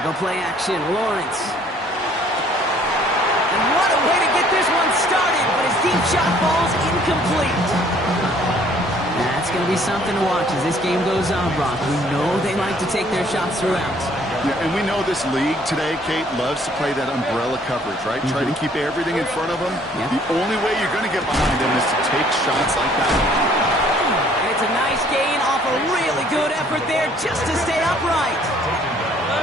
Typical play action, Lawrence. And what a way to get this one started, but his deep shot falls incomplete. That's going to be something to watch as this game goes on, Brock. We know they like to take their shots throughout. Yeah, and we know this league today, Kate, loves to play that umbrella coverage, right? Try to keep everything in front of them. Yep. The only way you're going to get behind them is to take shots like that. It's a nice gain off a really good effort there just to stay upright.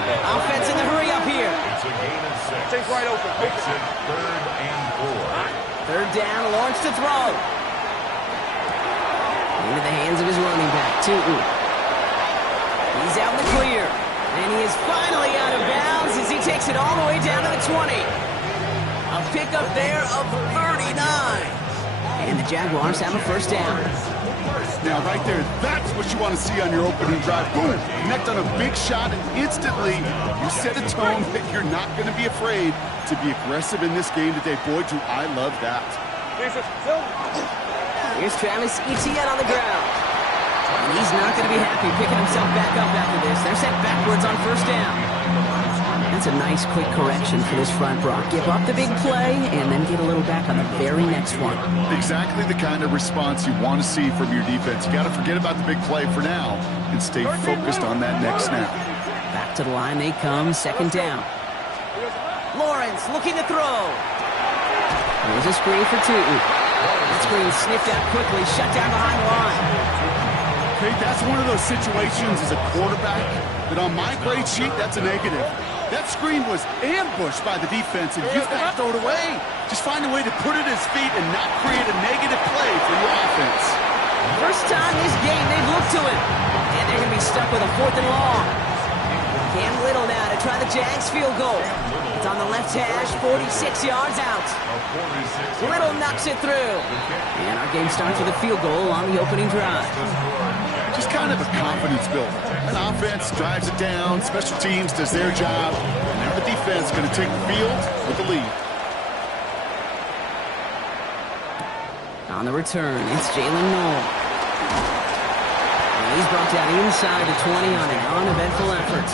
Offense in the hurry up here. It's a gain of 6. Take right open. Makes it 3rd and 4. Third down, Lawrence to throw. Into the hands of his running back, Tootin. He's out in the clear. And he is finally out of bounds as he takes it all the way down to the 20. A pickup there of 39. And the Jaguars have a first down. Now, right there, that's what you want to see on your opening drive. Boom! Connect on a big shot, and instantly you set a tone that you're not going to be afraid to be aggressive in this game today. Boy, do I love that. Here's Travis Etienne on the ground. And he's not going to be happy picking himself back up after this. They're set backwards on first down. That's a nice quick correction for this front, Brock. Give up the big play and then get a little back on the very next one. Exactly the kind of response you want to see from your defense. You got to forget about the big play for now and stay focused on that next snap. Back to the line they come, second down. Lawrence looking to throw. There's a screen for Tootin. That screen sniffed out quickly, shut down behind the line. Okay, that's one of those situations as a quarterback that on my grade sheet, that's a negative. That screen was ambushed by the defense, and you've got to throw it away. Just find a way to put it at his feet and not create a negative play for your offense. First time this game they've looked to him. And they're going to be stuck with a 4th and long. Cam Little now to try the Jags field goal. It's on the left hash, 46 yards out. Little knocks it through. And our game starts with a field goal on the opening drive. Just kind of a confidence builder. An offense drives it down, special teams does their job, and now the defense going to take the field with the lead. On the return, it's Jalen Noel. And he's brought down inside the 20 on an uneventful effort.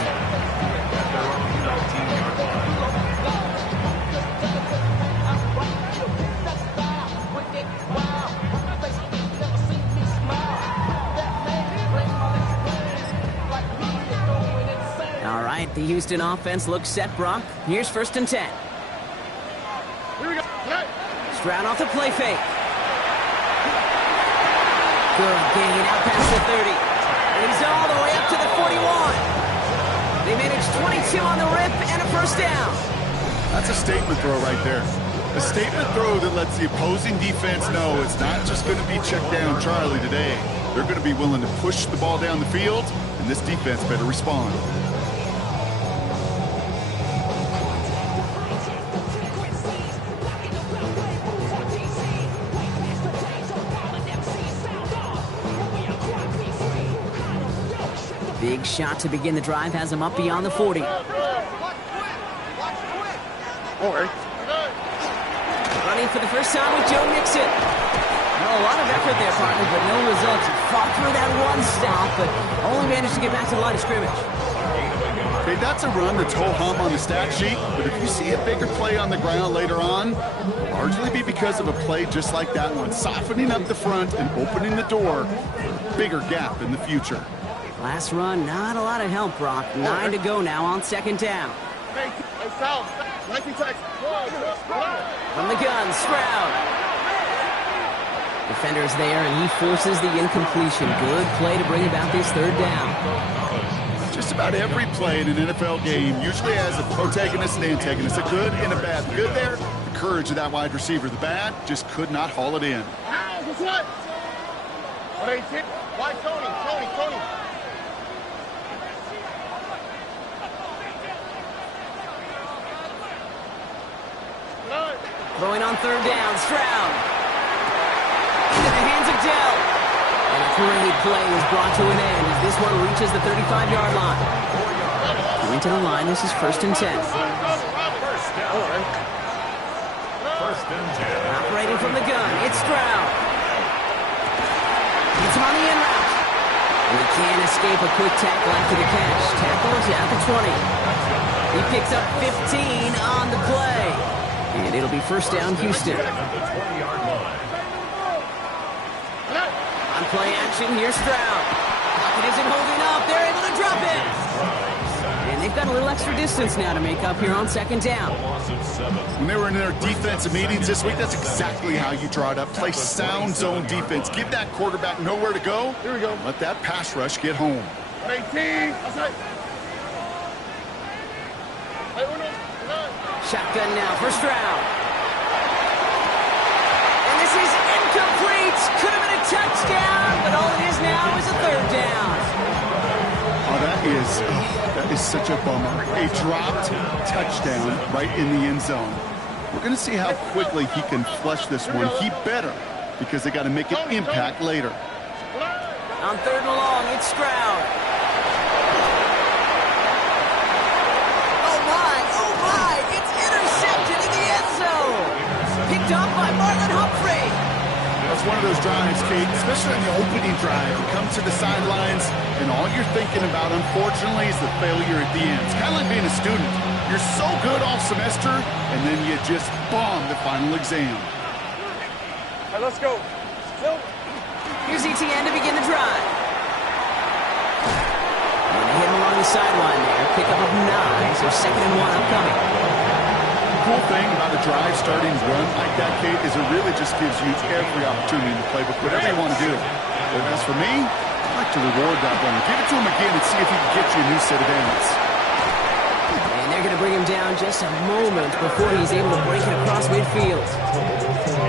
The Houston offense looks set, Brock. Here's 1st and 10. Here we go. Stroud off the play fake. Good gain out past the 30. And he's all the way up to the 41. They managed 22 on the rip and a first down. That's a statement throw right there. A statement throw that lets the opposing defense know it's not just going to be check down Charlie today. They're going to be willing to push the ball down the field, and this defense better respond. Big shot to begin the drive has him up beyond the 40. Running for the first time with Joe Mixon. A lot of effort there, partner, but no results. He fought through that one stop, but only managed to get back to the line of scrimmage. Okay, that's a run that's ho-hum on the stat sheet, but if you see a bigger play on the ground later on, largely be because of a play just like that one, softening up the front and opening the door for a bigger gap in the future. Last run, not a lot of help, Brock. 9 to go now on second down. From the gun, Stroud. Defender's there, and he forces the incompletion. Good play to bring about this third down. Just about every play in an NFL game usually has a protagonist and antagonist, a good and a bad. The good there, the courage of that wide receiver. The bad just could not haul it in. Why Tony? Throwing on third down, Stroud. Into the hands of Dell. And a great play is brought to an end as this one reaches the 35-yard line. Going to the line, this is 1st and 10. First and 10. Operating from the gun, it's Stroud. Gets him on the in route. And he can't escape a quick tackle after the catch. Tackles at the 20. He picks up 15 on the play. And it'll be first down, Houston. On play action, here's Stroud. Pocket isn't holding up. They're able to drop it. And they've got a little extra distance now to make up here on second down. When they were in their defensive meetings this week, that's exactly how you draw it up. Play sound zone defense. Give that quarterback nowhere to go. Here we go. Let that pass rush get home. 18. Outside. Shotgun now for Stroud. And this is incomplete. Could have been a touchdown, but all it is now is a third down. Oh, that is such a bummer. A dropped touchdown right in the end zone. We're going to see how quickly he can flush this one. He better, because they got to make an impact later. On third and long, it's Stroud. Oh my, it's intercepted in the end zone. Picked up by Marlon Humphrey. That's one of those drives, Kate, especially in the opening drive. You come to the sidelines, and all you're thinking about, unfortunately, is the failure at the end. It's kind of like being a student. You're so good all semester, and then you just bomb the final exam. All right, let's go. Here's ETN to begin the drive. And they hit him along the sideline there. Pickup of 9, so 2nd and 1 upcoming. The cool thing about a drive starting run like that, Kate, is it really just gives you every opportunity in the playbook, whatever you want to do. But as for me, I'd like to reward that one. Give it to him again and see if he can get you a new set of downs. And they're going to bring him down just a moment before he's able to break it across midfield.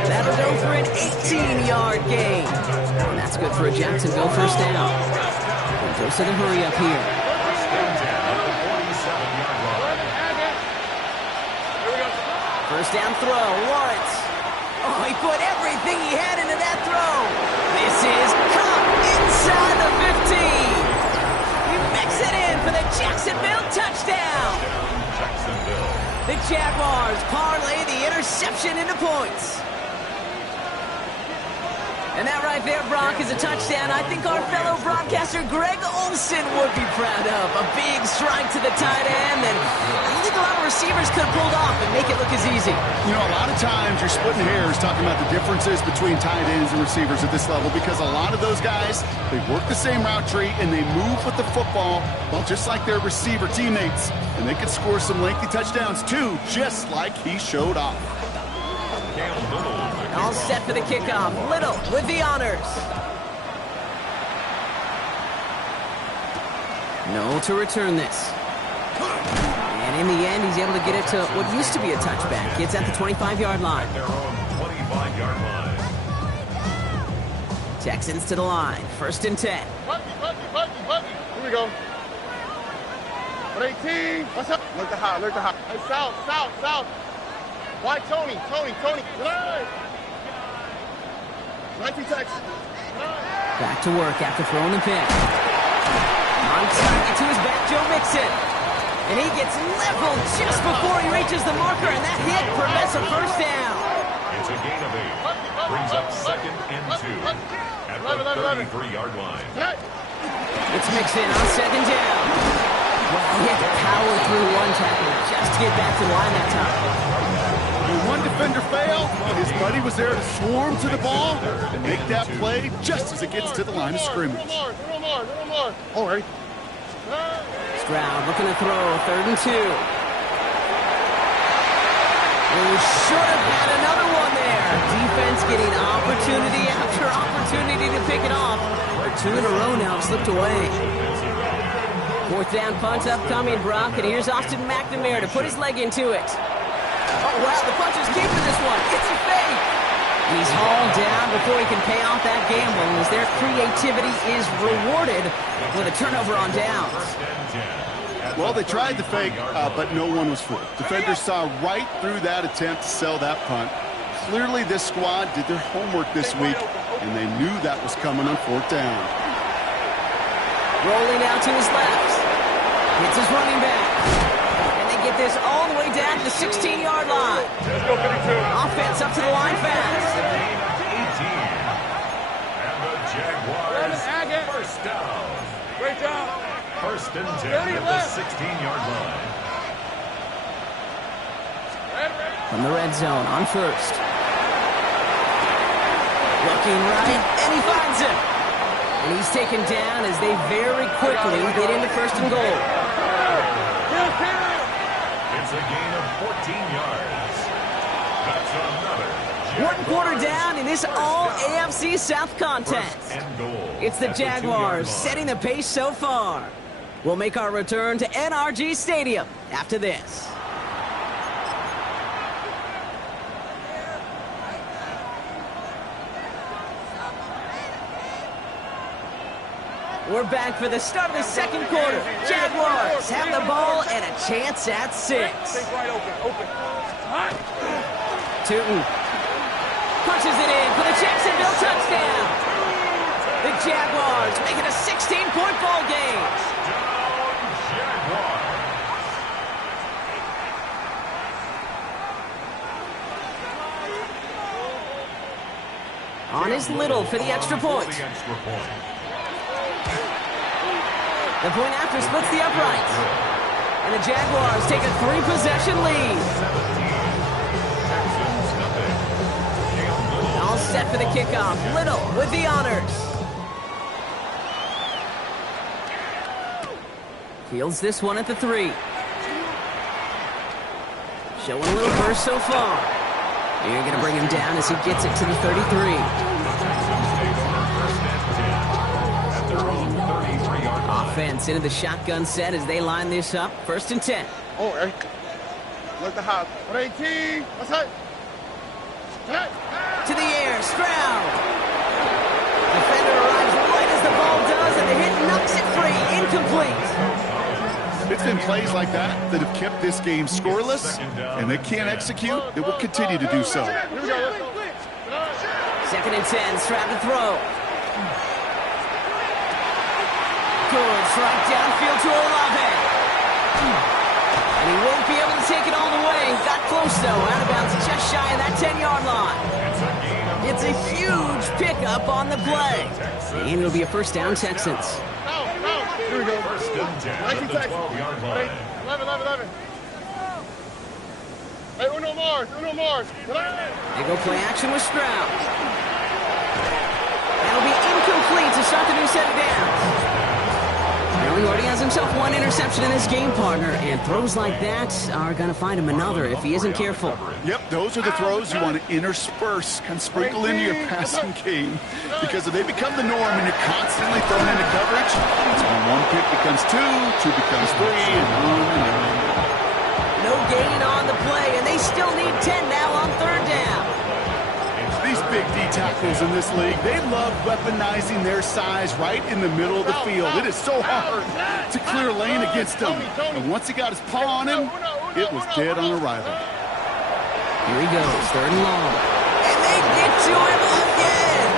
That'll go for an 18-yard gain. And that's good for a Jacksonville first down. And goes to the hurry up here. First down throw, Lawrence. Oh, he put everything he had into that throw. This is caught inside the 15. He makes it in for the Jacksonville touchdown. The Jaguars parlay the interception into points. And that right there, Brock, is a touchdown I think our fellow broadcaster Greg Olsen would be proud of. A big strike to the tight end, and I don't think a lot of receivers could have pulled off and make it look as easy. You know, a lot of times you're splitting hairs talking about the differences between tight ends and receivers at this level, because a lot of those guys, they work the same route tree and they move with the football, well, just like their receiver teammates. And they could score some lengthy touchdowns too, just like he showed off. All set for the kickoff. Little with the honors. No to return this. And in the end, he's able to get it to what used to be a touchback. It's at the 25-yard line. Their own 25-yard line. Texans to the line. 1st and 10. Here we go. 18. What's up? Look the high, look the high. Hey, south. Why, Tony? 19 seconds. Back to work after throwing the pick. On target to his back, Joe Mixon. And he gets leveled just before he reaches the marker, and that hit prevents a first down. It's a gain of 8. Brings up 2nd and 2 at the 33-yard line. It's Mixon on 2nd down. Well, he had to power through one tackle just to get back to the line that time. When one defender failed, his buddy was there to swarm to the ball and make that play just as it gets to the line of scrimmage. Little more. All right. Stroud looking to throw, 3rd and 2. We should have had another one there. Defense getting opportunity after opportunity to pick it off. But 2 in a row now slipped away. 4th down punt upcoming, Brock, and here's Austin McNamara to put his leg into it. Oh, wow, the puncher's keeping this one. It's a fake. And he's hauled down before he can pay off that gamble, as their creativity is rewarded with a turnover on downs. Well, they tried the fake, but no one was fooled. Defenders saw right through that attempt to sell that punt. Clearly, this squad did their homework this week, and they knew that was coming on 4th down. Rolling out to his left. Hits his running back. And they get this all the way down to the 16-yard line. Offense up to the line fast. 18. And the Jaguars first down. First and 10 at the 16-yard line. From the red zone on first. Looking right, and he finds him. And he's taken down as they very quickly get into first and goal. It's a gain of 14 yards. That's another. One quarter down in this all-AFC South contest. It's the Jaguars setting the pace so far. We'll make our return to NRG Stadium after this. We're back for the start of the second quarter. Jaguars have the ball and a chance at 6. Tootin punches it in for the Jacksonville touchdown. The Jaguars make it a 16-point ball game. On is Little for the extra point. The point after splits the upright. And the Jaguars take a 3-possession lead. All set for the kickoff. Little with the honors. Fields this one at the 3. Showing a little burst so far. You're going to bring him down as he gets it to the 33. Offense into the shotgun set as they line this up. First and 10. Oh, hey. Look the house. 18. What's that? To the air. Stroud. Defender arrives right as the ball does, and the hit knocks it free. Incomplete. It's been plays like that that have kept this game scoreless, and they can't execute. They will continue to do so. Second and 10. Stroud to throw. Good, right downfield to Olave. And he won't be able to take it all the way. Got close, though. Out of bounds just shy of that 10-yard line. It's a huge pickup on the play. And it'll be a first down, Texans. Here we go. First and 10 at the 12-yard line. 11. Hey, Uno Mars. They go play action with Stroud. That'll be incomplete to start the new set of downs. Well, he already has himself one interception in this game, partner, and throws like that are going to find him another if he isn't careful. Yep, those are the throws you want to intersperse and sprinkle into your passing game, because if they become the norm and you're constantly thrown into coverage, it's when one pick becomes 2 becomes 3, and on and on. No gain on the play, and they still need 10 now on third down. These big D tackles in this league, they love weaponizing their size right in the middle of the field. It is so hard to clear a lane against them. And once he got his paw on him, it was dead on arrival. Here he goes, third and long. And they get to him again.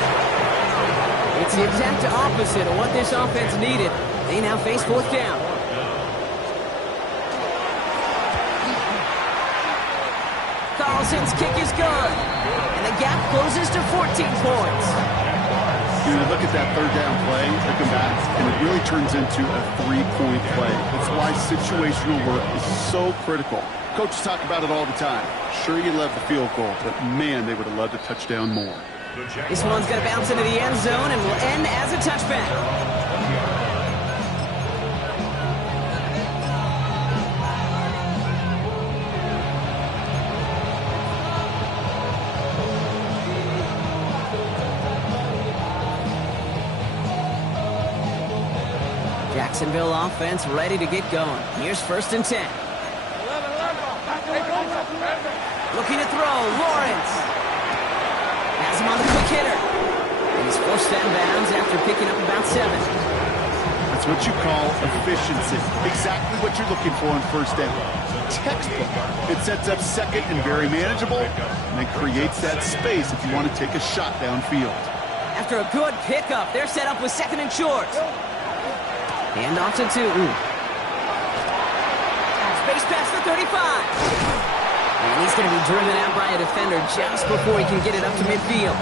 It's the exact opposite of what this offense needed. They now face fourth down. Carlson's kick is good. And the gap closes to 14 points. You look at that third down play, looking back, and it really turns into a 3-point play. That's why situational work is so critical. Coaches talk about it all the time. Sure, you love the field goal, but man, they would have loved a touchdown more. This one's going to bounce into the end zone and will end as a touchback. Jacksonville offense ready to get going. Here's first and 10. Looking to throw, Lawrence. Has him on the quick hitter. And he's forced out of bounds after picking up about 7. That's what you call efficiency. Exactly what you're looking for on first down. Textbook. It sets up second and very manageable, and it creates that space if you want to take a shot downfield. After a good pickup, they're set up with second and short. Hand off to Tootin. Space past the 35. And he's going to be driven out by a defender just before he can get it up to midfield.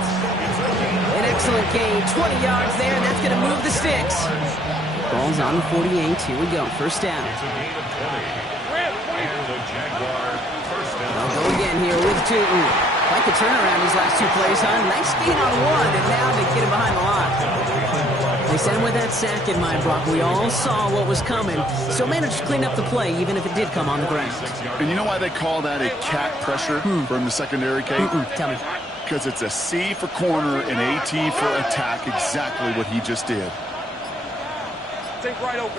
An excellent gain, 20 yards there, and that's going to move the sticks. Ball Jags on the 48. Here we go. First down. It's a gain of 20. And the Jaguar first down. They'll go again here with Tootin. Like the turnaround these last two plays, huh? Nice gain on one, and now they get him behind the line. They sent him with that sack in mind, Brock. We all saw what was coming, so managed to clean up the play, even if it did come on the ground. And you know why they call that a cat pressure from the secondary, Kate? Tell me. Because it's a C for corner and AT for attack, exactly what he just did. Take right open.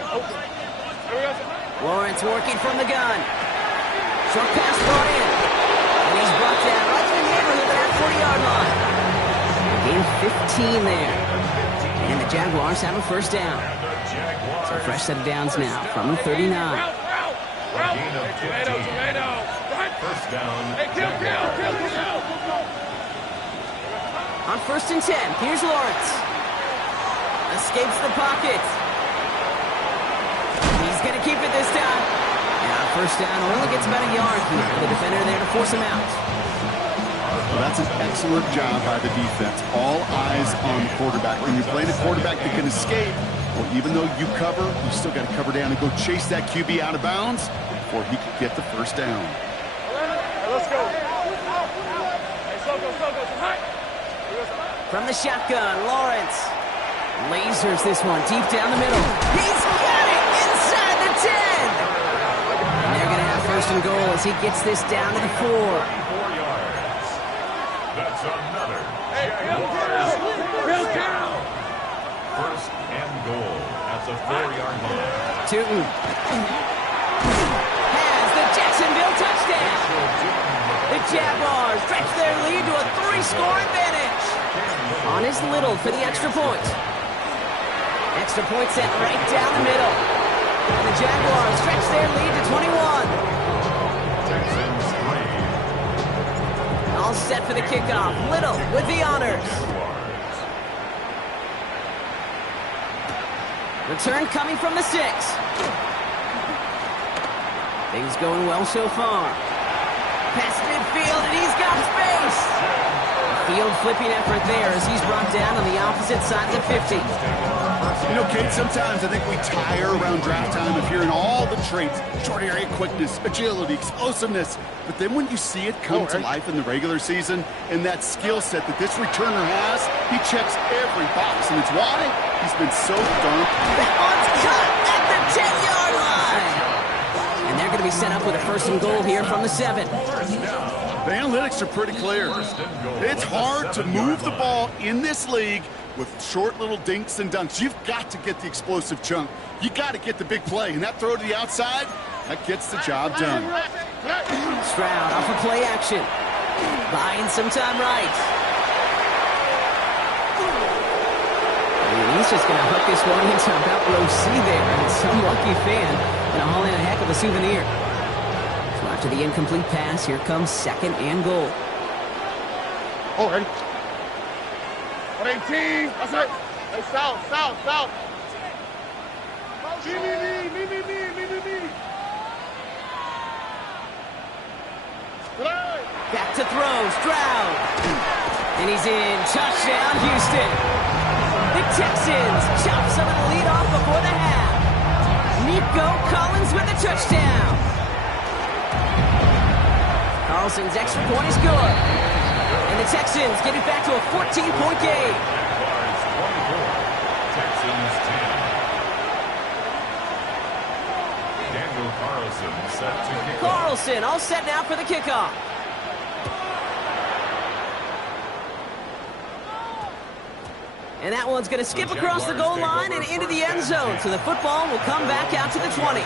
Lawrence working from the gun. Short pass brought in. And he's brought down right in the neighborhood of that 40-yard line. Gain 15 there. And the Jaguars have a first down. So a fresh set of downs now from the 39. A gain of 15. First down, Jaguars. On first and 10, here's Lawrence. Escapes the pocket. He's going to keep it this time. And on first down, only gets about a yard here. The defender there to force him out. Well, that's an excellent job by the defense. All eyes on the quarterback. When you're playing a quarterback that can escape, well, even though you cover, you still got to cover down and go chase that QB out of bounds before he can get the first down. Let's go. From the shotgun, Lawrence lasers this one deep down the middle. He's got it inside the 10. And they're going to have first and goal as he gets this down to the 4. 4 yards. That's another Jaguars down. First and goal at the 4-yard line. Tootin has the Jacksonville touchdown. The Jaguars stretch their lead to a 3-score advantage. On his Little for the extra point. Extra point set right down the middle. And the Jaguars stretch their lead to 21. Texans 3. All set for the kickoff. Little with the honors. Return coming from the 6. Things going well so far. Past midfield, and he's got space. Field flipping effort there as he's brought down on the opposite side of the 50. You know, Kate, sometimes I think we tire around draft time of hearing all the traits, short area quickness, agility, explosiveness. But then when you see it come to life in the regular season and that skill set that this returner has, he checks every box. And it's why he's been so darn. That one's cut at the 10-yard line. And they're going to be set up with a first and goal here from the 7. The analytics are pretty clear. It's hard to move the ball in this league with short little dinks and dunks. You've got to get the explosive chunk. You got to get the big play. And that throw to the outside, that gets the job done. Stroud off of play action. Buying some time right. And he's just going to hook this one into about row C there. And some lucky fan going to haul in a heck of a souvenir. So after the incomplete pass, here comes second and goal. Oh, ready? 18. That's it. Hey, south. Me. Back to throw, Stroud. And he's in. Touchdown, Houston. The Texans chop some of the lead off before the half. Nico Collins with a touchdown. Carlson's extra point is good. And the Texans get it back to a 14-point game. Jaguars 24. Texans 10. Daniel Carlson set to kick off. Carlson all set now for the kickoff. And that one's going to skip across the goal line and into the end zone. So the football will come back out to the 20.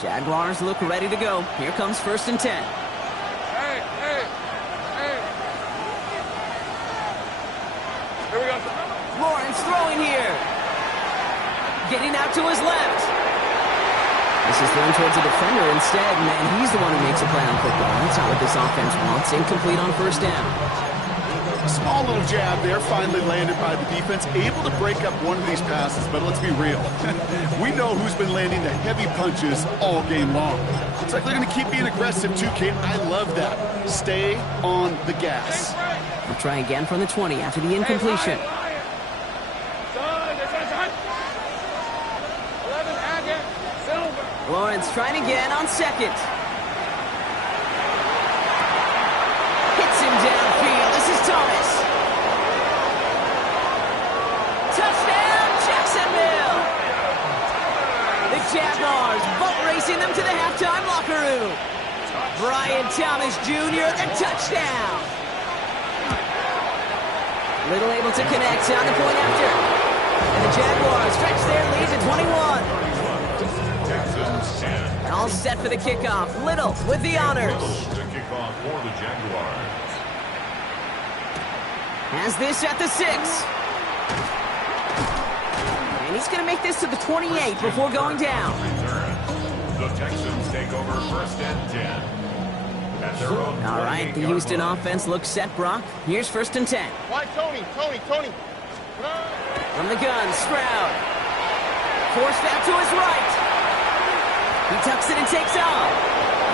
Jaguars look ready to go. Here comes first and 10. Hey. Here we go. Lawrence throwing here. Getting out to his left. This is thrown towards the defender instead, and he's the one who makes a play on football. That's not what this offense wants. Incomplete on first down. Small little jab there, finally landed by the defense. Able to break up one of these passes, but let's be real. We know who's been landing the heavy punches all game long. Looks like they're going to keep being aggressive too, Kate. I love that. Stay on the gas. We'll try again from the 20 after the incompletion. Lawrence trying again on second. Hits him downfield. This is Thomas. Touchdown, Jacksonville! The Jaguars boat racing them to the halftime locker room. Brian Thomas Jr., the touchdown. Little able to connect on the point after. And the Jaguars stretch their lead to 21. All set for the kickoff. Little with the honors. The kickoff for the Jaguars. Has this at the 6. And he's going to make this to the 28 before going down. The Texans take over 1st and 10. At their own All right, the Houston offense looks set, Brock. Here's 1st and 10. Why, Tony? From the gun, Stroud. Forced out to his right. He tucks it and takes off.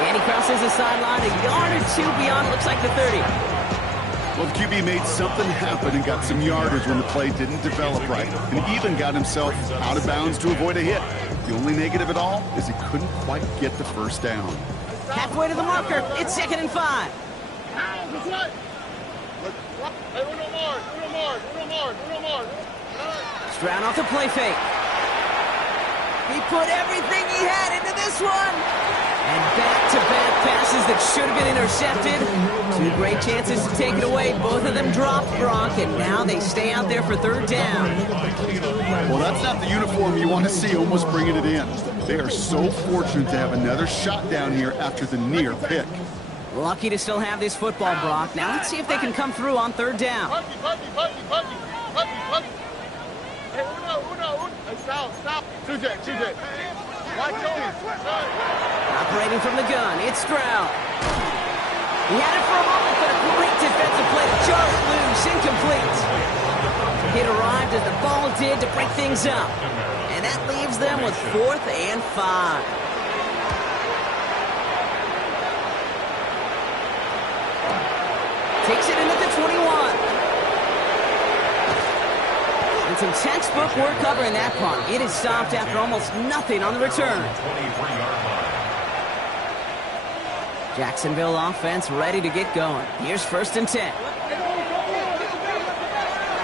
And he crosses the sideline a yard or two beyond, looks like the 30. Well, the QB made something happen and got some yardage when the play didn't develop right. And even got himself out of bounds to avoid a hit. The only negative at all is he couldn't quite get the first down. Halfway to the marker. It's 2nd and 5. Stroud off the play fake. He put everything he had into this one. And back-to-back passes that should have been intercepted. 2 great chances to take it away. Both of them dropped, Brock, and now they stay out there for 3rd down. Well, that's not the uniform you want to see almost bringing it in. They are so fortunate to have another shot down here after the near pick. Lucky to still have this football, Brock. Now let's see if they can come through on 3rd down. Hey, uno. Hey, stop. 2J. Why, Tony? Operating from the gun, it's Stroud. He had it for a moment, but a great defensive play to jar it loose, incomplete. It arrived as the ball did to break things up. And that leaves them with 4th and 5. Takes it in at the 21. And some textbook work covering that punt. It is stopped after almost nothing on the return. Jacksonville offense ready to get going. Here's 1st and 10.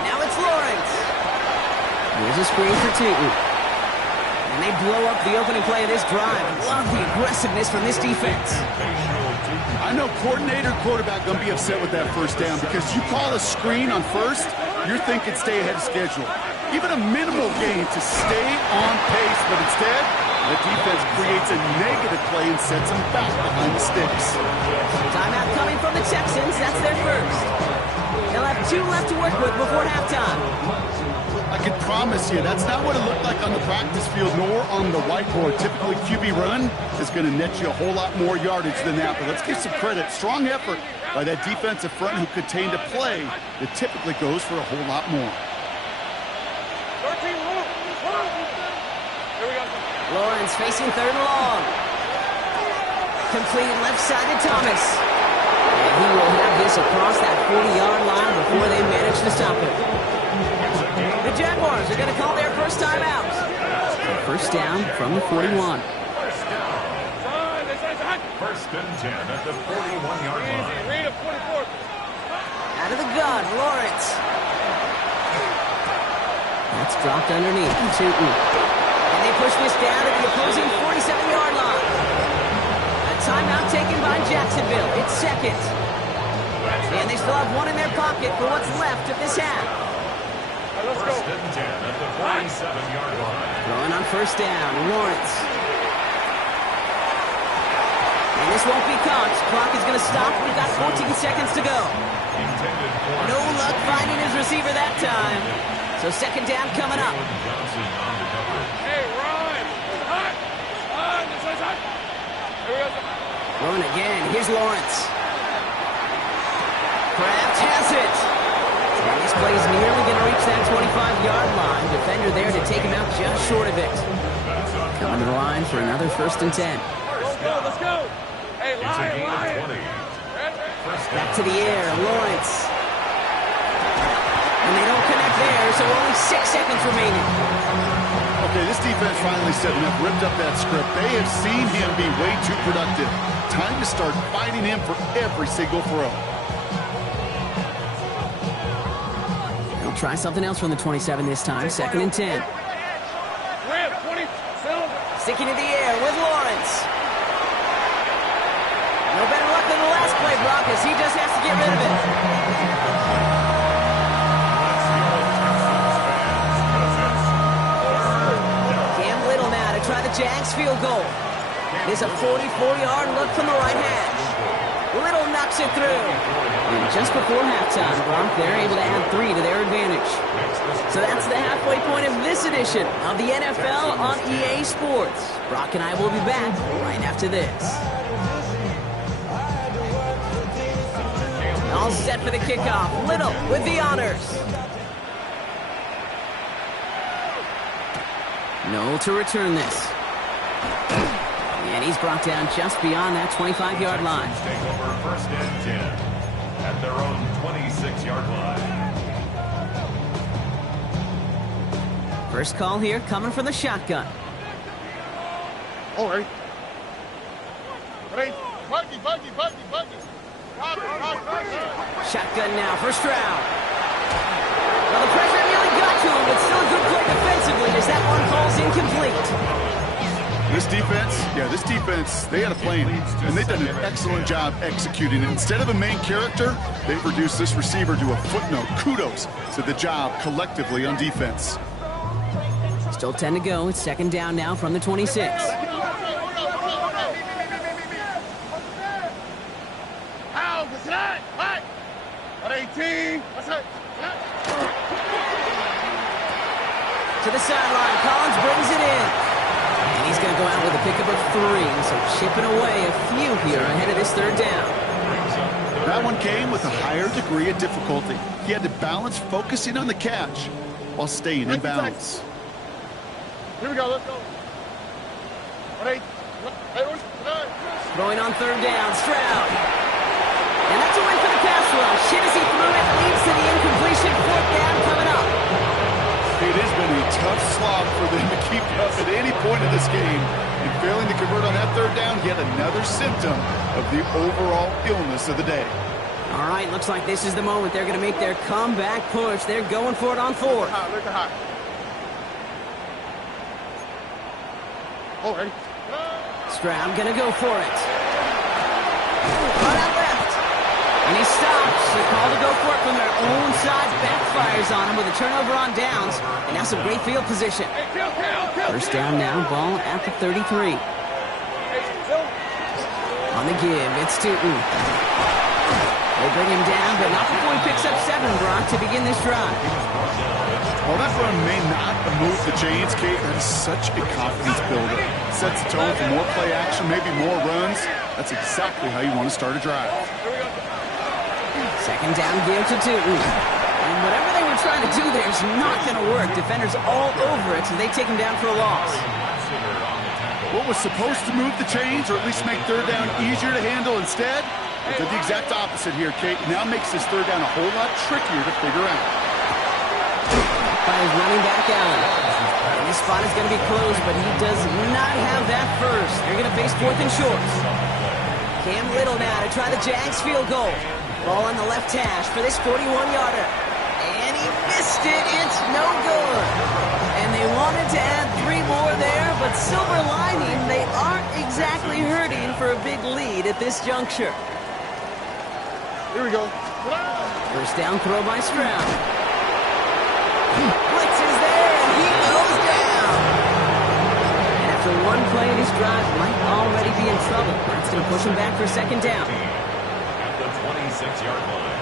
Now it's Lawrence. Here's a screen for Tootin. And they blow up the opening play of this drive. Love the aggressiveness from this defense. I know coordinator, quarterback going to be upset with that first down because you call a screen on first, you're thinking stay ahead of schedule. Even a minimal gain to stay on pace, but instead, the defense creates a negative play and sets them back behind the sticks. Timeout coming from the Texans. That's their first. They'll have 2 left to work with before halftime. I can promise you, that's not what it looked like on the practice field nor on the whiteboard. Typically, QB run is going to net you a whole lot more yardage than that. But let's give some credit. Strong effort by that defensive front who contained a play that typically goes for a whole lot more. Lawrence facing 3rd and long. Completed left side to Thomas. And he will have this across that 40-yard line before they manage to stop him. The Jaguars are going to call their first timeout. First down from the 41. 1st and 10 at the 41-yard line. Out of the gun, Lawrence. That's dropped underneath. Tootin. And they push this down to the opposing 47-yard line. A timeout taken by Jacksonville. It's 2nd. And they still have 1 in their pocket for what's left of this half. 1st and 10 at the 47-yard line. Throwing on 1st down, Lawrence. And this won't be caught. Clock is going to stop. We've got 14 seconds to go. No luck finding his receiver that time. So 2nd down coming up. Hey, run! Run again. Here's Lawrence. Kraft has it. play's nearly going to reach that 25-yard line. Defender there to take him out just short of it. Coming to the line for another 1st and 10. Let's go. Hey, line. Back to the air, Lawrence. And they don't connect there, so only 6 seconds remaining. Okay, this defense finally stepping up, ripped up that script. They have seen him be way too productive. Time to start fighting him for every single throw. They'll try something else from the 27 this time. 2nd and 10. Sticking to the air with Lawrence. No better luck than the last play, Brock, as he just has to get rid of it. Cam Little now to try the Jags field goal. It is a 44-yard look from the right hash. Little knocks it through. And just before halftime, Brock, they're able to add 3 to their advantage. So that's the halfway point of this edition of the NFL on EA Sports. Brock and I will be back right after this. All set for the kickoff. Little with the honors. No to return this. And he's brought down just beyond that 25-yard line. Take over 1st and 10 at their own 26-yard line. First call here coming from the shotgun. All right. Buggy. Shotgun now for Stroud. Well, the pressure nearly got to him, but still a good play defensively as that one falls incomplete. This defense, they had a plan, and they've done an excellent job executing it. Instead of a main character, they've reduced this receiver to a footnote. Kudos to the job collectively on defense. Still 10 to go. It's 2nd down now from the 26. To the sideline, Collins brings it in. And he's going to go out with a pickup of 3, so chipping away a few here ahead of this 3rd down. That one came with a higher degree of difficulty. He had to balance focusing on the catch while staying in bounds. Here we go, let's go. Throwing on 3rd down, Stroud. And that's away for the pass rush. Shit as he threw it, leads to the incompletion. 4th down coming up. It has been a tough slog for them to keep up at any point of this game. And failing to convert on that 3rd down, yet another symptom of the overall illness of the day. All right, looks like this is the moment. They're going to make their comeback push. They're going for it on 4th. Look at high. All right. Stroud going to go for it. Right out left. And he stops. The call to go for it from their own side backfires on him with a turnover on downs. And now some great field position. 1st down now, ball at the 33. On the give, it's Tootin. They bring him down, but not before he picks up 7, Brock, to begin this drive. While that run may not move the chains, Kate, that is such a confidence builder. Sets the tone for more play action, maybe more runs. That's exactly how you want to start a drive. 2nd down give to Tootin. And whatever they were trying to do there is not going to work. Defenders all over it, so they take him down for a loss. What was supposed to move the chains, or at least make 3rd down easier to handle instead, did the exact opposite here, Kate. Now makes this 3rd down a whole lot trickier to figure out. By his running back, Allen. And this spot is going to be closed, but he does not have that first. They're going to face 4th and shorts. Cam Little now to try the Jags field goal. Ball on the left hash for this 41-yarder. And he missed it. It's no good. And they wanted to add 3 more there, but silver lining, they aren't exactly hurting for a big lead at this juncture. Here we go. 1st down throw by Stroud. Blitz is there, and he goes down. And after one play in his drive, might already be in trouble. That's going to push him back for 2nd down. At the 26-yard line.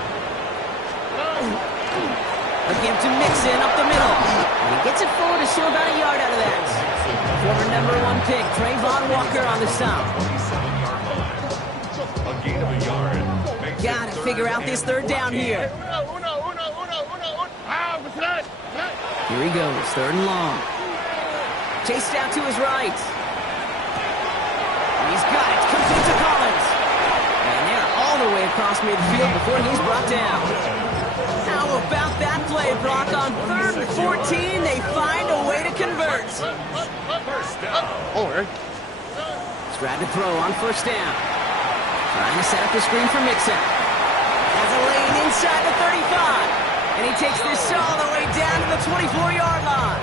A give to Mixon up the middle. And he gets it forward to show about a yard out of that. Former #1 pick, Trayvon Walker on the stop. 27-yard line. A gain of a yard. Gotta figure out this 3rd down here. Uno. Here he goes, 3rd and long. Chased out to his right. And he's got it, complete to Collins. And they're all the way across midfield before he's brought down. How about that play, Brock? On 3rd and 14, they find a way to convert. Strad to throw on 1st down. Trying to set up the screen for Mixon. Has a lane inside the 35. And he takes this all the way down to the 24-yard line.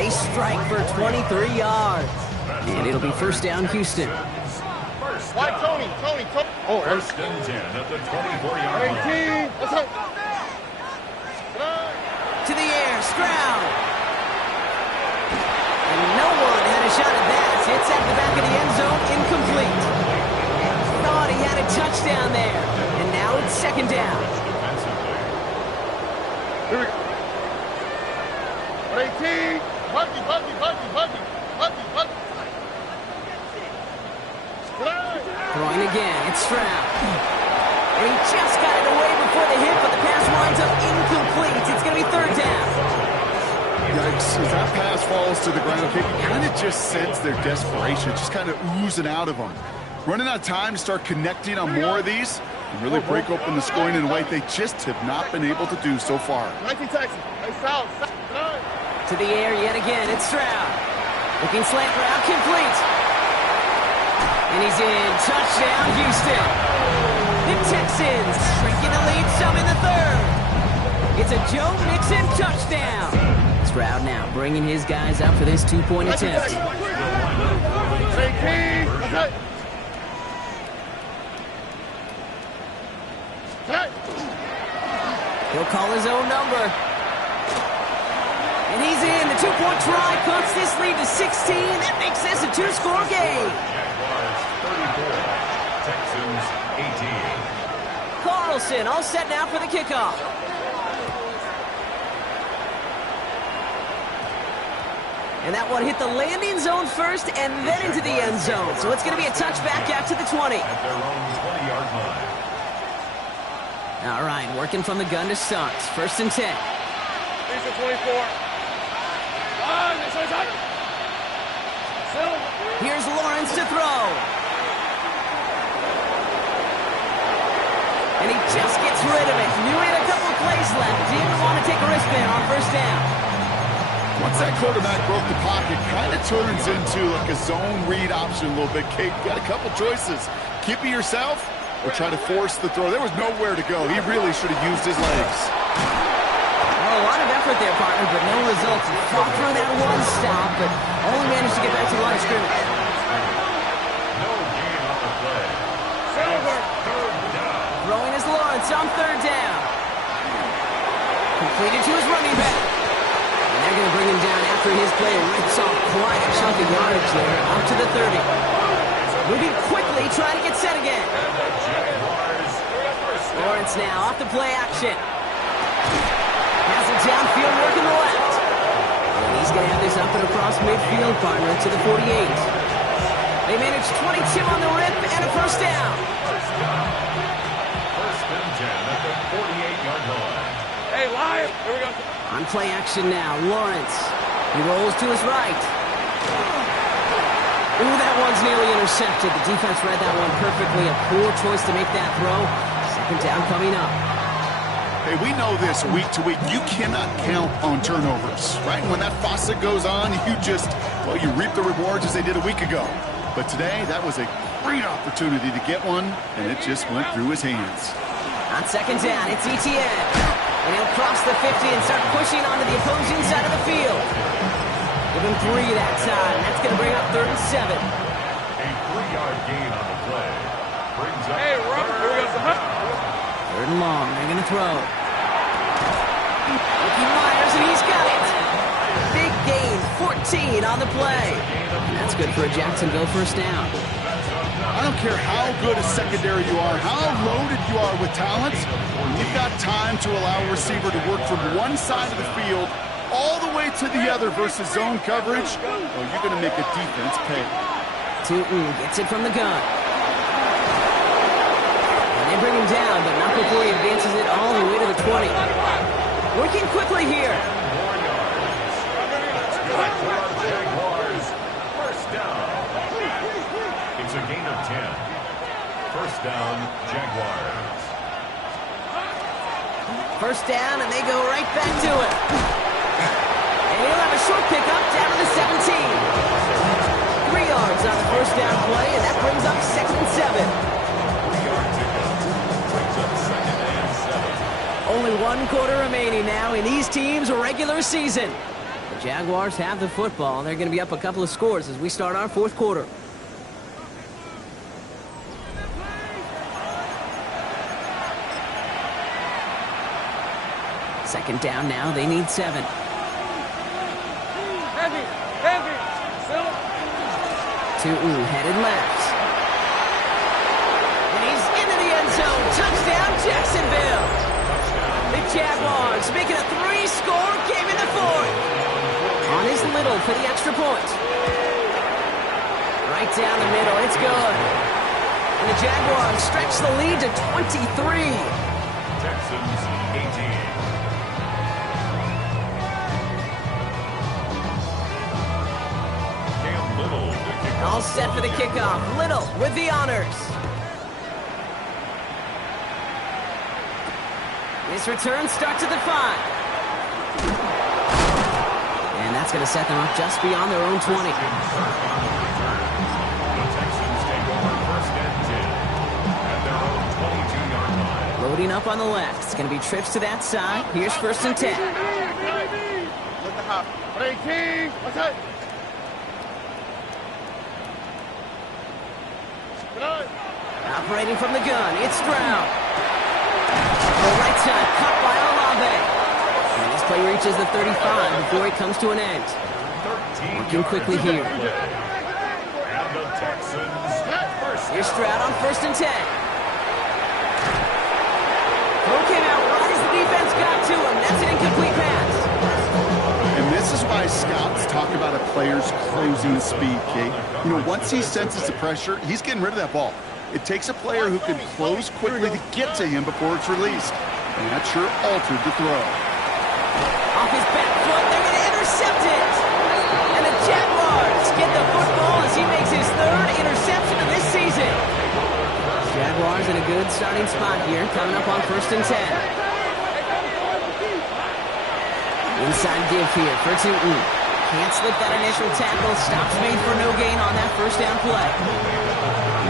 They strike for 23 yards. And it'll be 1st down, Houston. Why, Tony? Oh, 1st and 10 at the 24-yard line. 18. Let's go. To the air, Stroud. And no one had a shot at that. It's at the back of the end zone, incomplete. Thought he had a touchdown there. And now it's 2nd down. Here we go. 18. Buggy. Throwing again, it's Stroud. And he just got it away before the hit, but the pass winds up incomplete. It's going to be 3rd down. Yikes, as that pass falls to the ground, you kind of just sense their desperation, just kind of oozing out of them. Running out of time to start connecting on more of these and really break open the scoring in a way they just have not been able to do so far. 19 Texas. Hey, South. To the air yet again, it's Stroud. Looking slant route, complete. And he's in. Touchdown, Houston. The Texans shrinking the lead some in the 3rd. It's a Joe Mixon touchdown. Stroud now bringing his guys up for this 2-point attempt. 18. He'll call his own number. And he's in. The 2-point try cuts this lead to 16. That makes this a 2-score game. Jaguars 34, Texans 18. Carlson all set now for the kickoff. And that one hit the landing zone first and then into the end zone. So it's going to be a touchback out to the 20. At their own 20-yard line. All right, working from the gun to start. 1st and 10. 24. Here's Lawrence to throw. And he just gets rid of it. Knew he had a couple of plays left. Didn't want to take a risk there on 1st down. Once that quarterback broke the pocket, kind of turns into like a zone read option a little bit. Kate got a couple choices. Keep it yourself or try to force the throw. There was nowhere to go. He really should have used his legs. Well, a lot of effort there, partner, but no results. He fought through that one stop, but only managed to get back to the line of scrimmage. No gain on the play. Third down. Throwing is Lawrence on 3rd down. Completed to his running back. And they're going to bring him down after his play rips off quite a chunk of yardage there, up to the 30. Moving quickly, trying to get set again. Lawrence now off the play action. Has it downfield, working the left. And he's going to have this up and across midfield, partner, to the 48. They managed 22 on the rip and a 1st down. 1st and 10 at the 48-yard line. Hey, Lion. Here we go. On play action now, Lawrence. He rolls to his right. Ooh, that one's nearly intercepted. The defense read that one perfectly. A poor choice to make that throw. 2nd down coming up. Hey, we know this week to week. You cannot count on turnovers, right? When that faucet goes on, you reap the rewards as they did a week ago. But today, that was a great opportunity to get one, and it just went through his hands. On 2nd down, it's ETN. And he'll cross the 50 and start pushing onto the opposing side of the field. Give him 3 that time. That's going to bring up 3rd and 7. A 3-yard gain on the play. Brings up Hey, Robert, here we go. 3rd and long. They're going to throw. Ricky Myers, and he's got it. Big gain, 14 on the play. And that's good for a Jacksonville 1st down. I don't care how good a secondary you are, how loaded you are with talent, when you've got time to allow a receiver to work from one side of the field all the way to the other versus zone coverage, well, you're going to make a defense pay. Tootin gets it from the gun. And they bring him down, but not before he advances it all the way to the 20. Working quickly here. 4 yards. That's good for our Jaguars. First down. It's a gain of 10. First down, Jaguars. First down, and they go right back to it. And he'll have a short pickup down to the 17. 3 yards on the first down play, and that brings up 2nd and 7. 3-yard pickup. Brings up 2nd and 7. Only 1 quarter remaining now in these teams' regular season. The Jaguars have the football. They're going to be up a couple of scores as we start our 4th quarter. Second down now. They need 7. Tootin headed left. And he's into the end zone. Touchdown, Jacksonville. The Jaguars making a 3-score game in the 4th. On his Little for the extra point. Right down the middle. It's good. And the Jaguars stretch the lead to 23. Texans 18. All set for the kickoff. Little with the honors. This return starts at the 5. And that's going to set them up just beyond their own 20. The Texans take over first and 10 at their own 22-yard line. Loading up on the left. It's going to be trips to that side. Here's 1st and 10. Look the hop. 18. What's that? Operating from the gun, it's Stroud. The right side, cut by Olave. And this play reaches the 35 before it comes to an end. Working quickly here. And the Texans first. Here's Stroud on 1st and 10. Throw came out right as the defense got to him. That's an incomplete pass. And this is why scouts talk about a player's closing speed, Kate. You know, once he senses the pressure, he's getting rid of that ball. It takes a player who can close quickly to get to him before it's released. And that sure altered the throw. Off his back foot, they're going to intercept it. And the Jaguars get the football as he makes his 3rd interception of this season. Jaguars in a good starting spot here, coming up on 1st and 10. Inside give here for Tootin. Can't slip that initial tackle. Stops made for no gain on that first down play.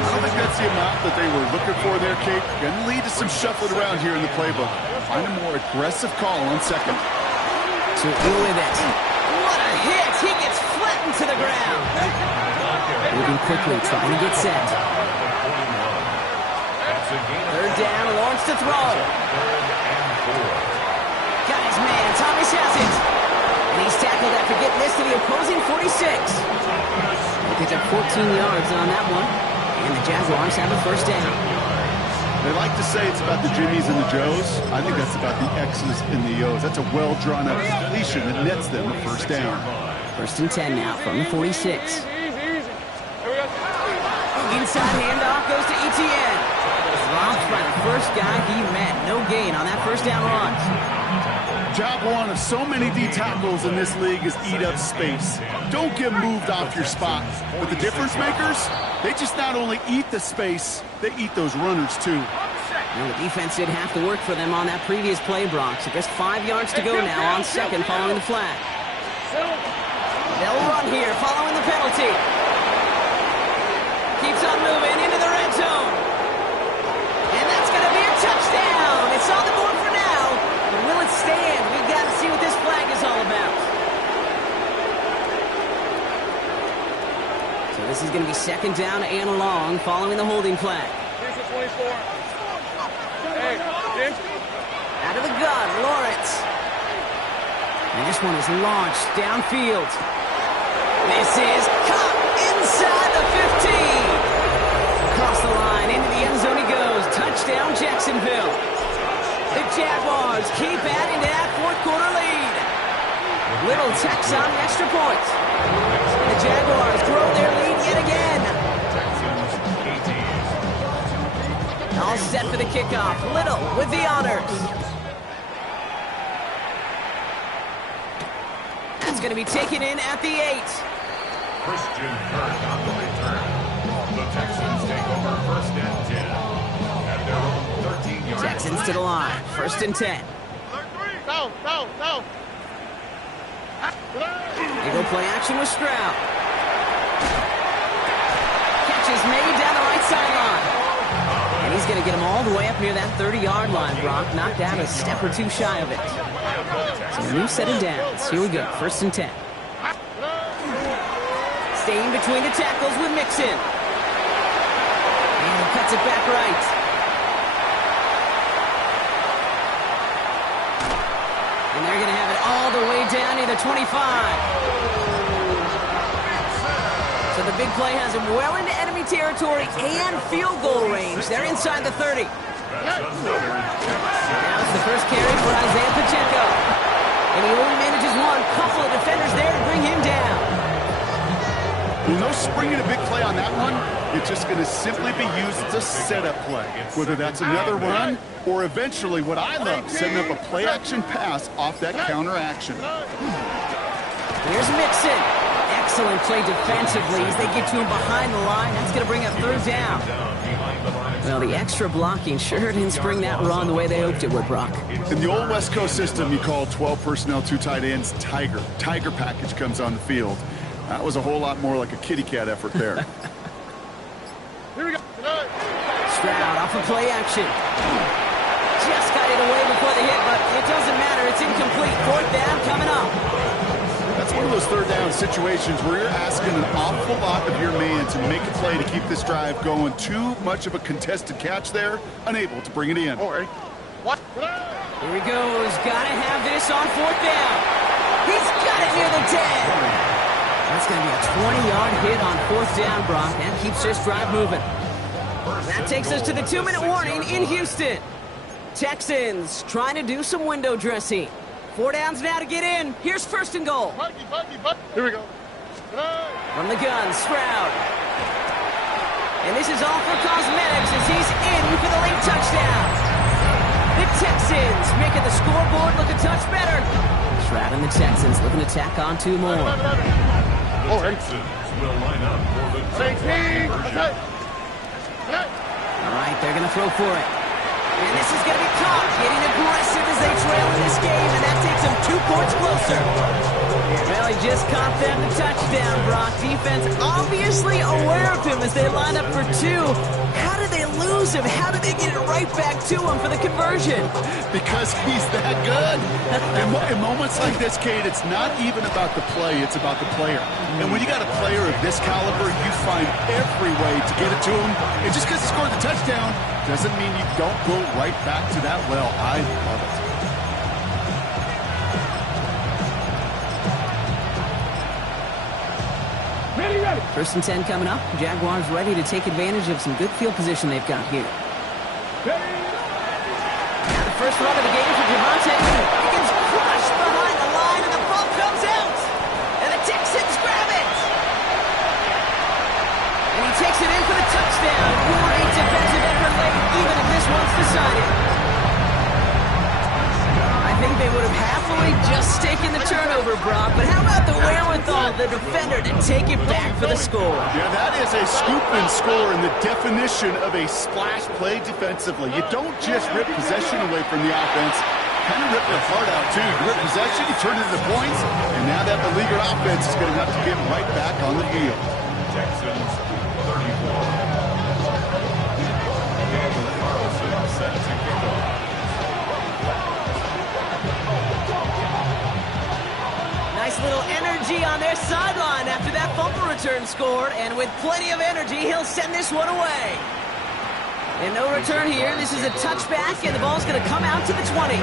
I don't think that's the amount that they were looking for there, Kate. Going to lead to some shuffling around here in the playbook. Find a more aggressive call on 2nd. Tootin with it. What a hit! He gets flattened to the ground. Moving quickly, trying to get set. 3rd down, Lawrence to throw. Got his man, Thomas has it. And he's tackled after getting this to the opposing 46. They picked up 14 yards on that one. And the Jaguars have a first down. They like to say it's about the Jimmies and the Joes. I think that's about the X's and the O's. That's a well-drawn-out completion that nets them a first down. 1st and 10 now from the 46. Inside handoff goes to Etienne. Dropped by the first guy he met. No gain on that first down run. Job one of so many D tackles in this league is eat up space. Don't get moved off your spot. But the difference makers, they just not only eat the space, they eat those runners too. And the defense did have to work for them on that previous play, Bronx. Just 5 yards to go now on 2nd following the flag. They'll run here following the penalty. Keeps on moving into the red zone. And that's going to be a touchdown. It's on the board for now. But will it stand? We've got to see what this flag is all about. So this is going to be 2nd down and long following the holding flag. Out of the gun, Lawrence. And this one is launched downfield. This is caught inside the 15. Across the line, into the end zone he goes. Touchdown, Jacksonville. The Jaguars keep adding to that 4th quarter lead. Little tacks on the extra point. And the Jaguars grow their lead yet again. All set for the kickoff. Little with the honors. going to be taken in at the 8. Christian Kirk on the return. The Texans take over 1st and 10 at their own 13-yard line. Texans to the line. 1st and 10. Go. They go play action with Stroud. Catch is made down the right sideline. And he's going to get him all the way up near that 30-yard line, Brock. Knocked out a step or two shy of it. So a new set of downs. Here we go. 1st and 10. Staying between the tackles with Mixon. And he cuts it back right. And they're going to have it all the way down near the 25. So the big play has him well into enemy territory and field goal range. They're inside the 30. Now it's the first carry for Isaiah Pacheco. And he only manages one. Couple of defenders there to bring him down. Well, no springing a big play on that one. It's just going to simply be used as a setup play. Whether that's another run or eventually what I love, setting up a play-action pass off that counter-action. Here's Mixon. Excellent play defensively as they get to him behind the line. That's going to bring up 3rd down. Well, the extra blocking sure didn't spring that run the way they hoped it would, Brock. In the old West Coast system, you call 12 personnel, 2 tight ends, Tiger. Tiger package comes on the field. That was a whole lot more like a kitty cat effort there. Here we go. Stroud off of play action. Just got it away before the hit, but it doesn't matter. It's incomplete. 4th down coming up. That's one of those 3rd down situations where you're asking an awful lot of your man to make a play to keep this drive going. Too much of a contested catch there, unable to bring it in. What? Here he goes. Got to have this on 4th down. He's got it near the 10. That's going to be a 20-yard hit on 4th down, Brock. That keeps this drive moving. That takes us to the 2-minute warning in Houston. Texans trying to do some window dressing. 4 downs now to get in. Here's 1st and goal. Here we go. From the gun, Stroud. And this is all for cosmetics as he's in for the late touchdown. The Texans making the scoreboard look a touch better. Stroud and the Texans looking to tack on 2 more. The Texans will line up for the conversion. All right, they're going to throw for it. And this is going to be caught, getting aggressive as they trail in this game, and that takes them 2 points closer. Well, he just caught them the touchdown, Brock. Defense obviously aware of him as they line up for 2. How did they lose him? How did they get it right back to him for the conversion? Because he's that good. In moments like this, Kate, it's not even about the play, it's about the player. And when you got a player of this caliber, you find every way to get it to him. And just because he scored the touchdown doesn't mean you don't go right back to that well. I love it. 1st and 10 coming up. Jaguars ready to take advantage of some good field position they've got here. Now the first run of the game for Javonte. He gets crushed behind the line, and the ball comes out. And the Texans grab it. And he takes it in for the touchdown. Great defensive effort late, even if this one's decided. I think they would have happily just taken the turnover, Brock, but how about the wherewithal of the defender to take it back for the score? Yeah, that is a scoop and score in the definition of a splash play defensively. You don't just rip possession away from the offense, kind of rip their heart out, too. You rip possession, you turn it into points, and now that beleaguered offense is going to have to get right back on the field. Texans 34. Daniel Carlson set to kick off. Nice little energy on their sideline after that fumble return scored, and with plenty of energy, he'll send this one away. And no return here. This is a touchback, and the ball's going to come out to the 20.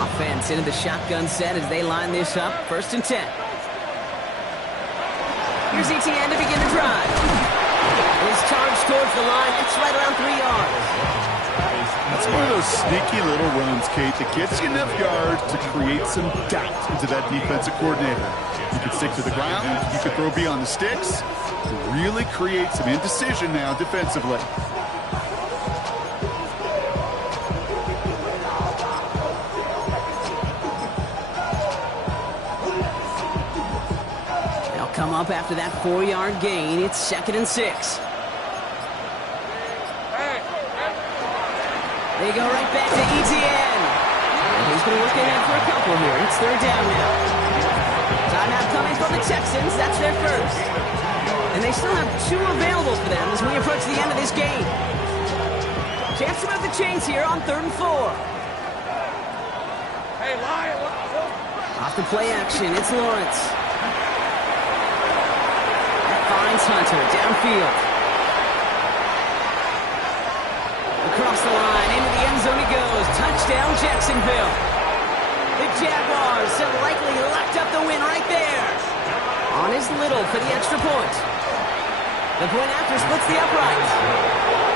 Offense into the shotgun set as they line this up. 1st and 10. Here's ETN to begin the drive. His charge towards the line. It's right around 3 yards. That's one of those sneaky little runs, Kate, that gets you enough yards to create some doubt into that defensive coordinator. You can stick to the ground, you can throw beyond the sticks, to really create some indecision now defensively. come up after that 4-yard gain. It's 2nd and 6. They go right back to ETN. And he's going to work ahead for a couple here. It's 3rd down now. Timeout coming from the Texans. That's their first. And they still have 2 available for them as we approach the end of this game. Chance to move the chains here on 3rd and 4. Hey, Lion. Off the play action, it's Lawrence. That finds Hunter downfield. Across the line, into the end zone he goes. Touchdown, Jacksonville. The Jaguars have likely locked up the win right there. On his Little for the extra point. The point after splits the upright.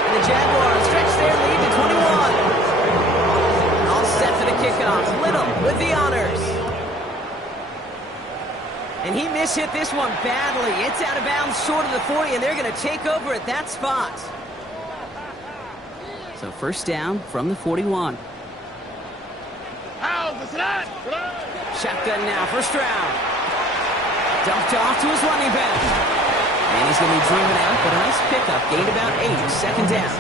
And the Jaguars stretch their lead to 21. All set for the kickoff. Little with the honors. And he mishit this one badly. It's out of bounds short of the 40, and they're going to take over at that spot. So 1st down from the 41. Shotgun now for Stroud. Dumped off to his running back. And he's going to be driven out, but a nice pickup. Gained about 8. 2nd down.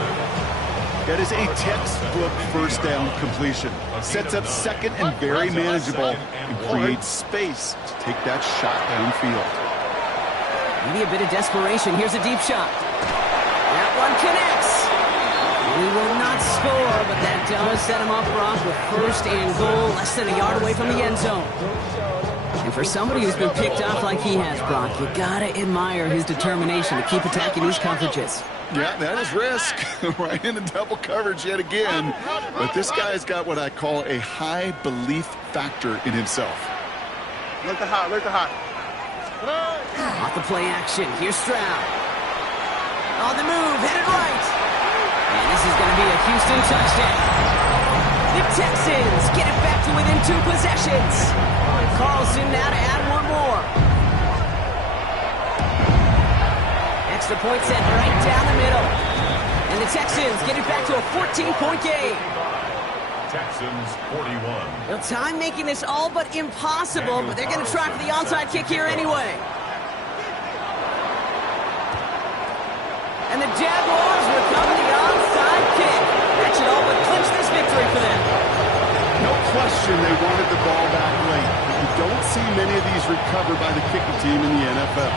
That is a textbook 1st down completion. Sets up 2nd and very manageable and creates space to take that shot downfield. Maybe a bit of desperation. Here's a deep shot. That one connects. He will not score, but that does set him up, Brock, with 1st and goal, less than a yard away from the end zone. And for somebody who's been picked off like he has, Brock, you gotta admire his determination to keep attacking these coverages. Yeah, that is risk. Right into double coverage yet again. But this guy's got what I call a high belief factor in himself. Look the hot, look the hot. Off the play action, here's Stroud. On the move, headed right. And this is going to be a Houston touchdown. The Texans get it back to within 2 possessions. Carlson now to add one more. Extra point set right down the middle. And the Texans get it back to a 14-point game. Texans 41. Well, time making this all but impossible, but they're going to try for the onside kick here anyway. And the Jaguars recover the onside kick. That should all but clinch this victory for them. No question they wanted the ball back late. But you don't see many of these recovered by the kicking team in the NFL.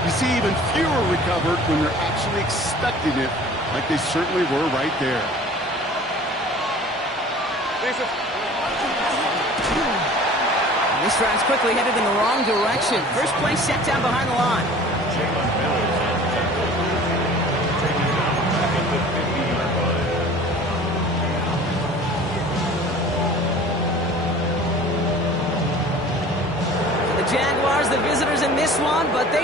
You see even fewer recovered when they're actually expecting it, like they certainly were right there. This drive's quickly headed in the wrong direction. First play set down behind the line. The Jaguars, the visitors in this one, but they